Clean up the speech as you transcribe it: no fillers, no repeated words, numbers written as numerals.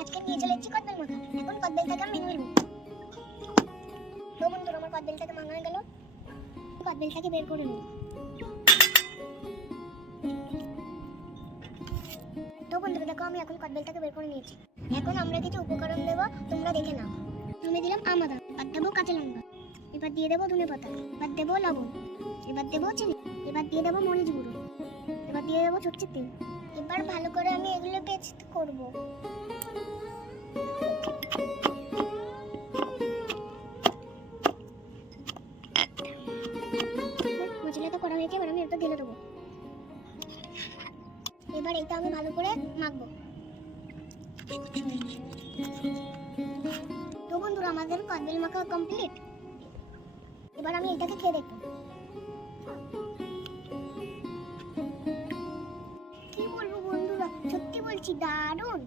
আজকে নিয়ে চলে এসেছি কদবেল মাখা। এখন কদবেলটাকে আমি ভেঙে নেব। তো বন্ধুরা আমার কদবেলটাকে ভাঙা হয়ে গেল। কদবেলটাকে বের করে নেব। তো বন্ধুরা দেখো আমি এখন কদবেলটাকে বের করে নিয়েছি। এখন আমরা কিছু উপকরণ দেবো, তোমরা দেখে নাও। আমি দিলাম আদা, আর দেবো কাঁচা লঙ্কা, এবার দিয়ে দেবো ধনে পাতা, এবার দেবো লবণ, এবার দেবো চিনি, এবার দিয়ে দেবো মরিচ গুঁড়ো, এবার দিয়ে দেবো সরষের তেল। এবার ভালো করে আমি এগুলো পেস্ট করব। মশলাটা করা হয়েছে, এবার আমি এটা ঢেলে দেবো। এবার এটা আমি ভালো করে মাখবো। তো বন্ধুরা আমাদের কদবেল মাখা কমপ্লিট। এবার আমি এটাকে খেয়ে দেখবো। কি বলবো বন্ধুরা, সত্যি বলছি দারুণ।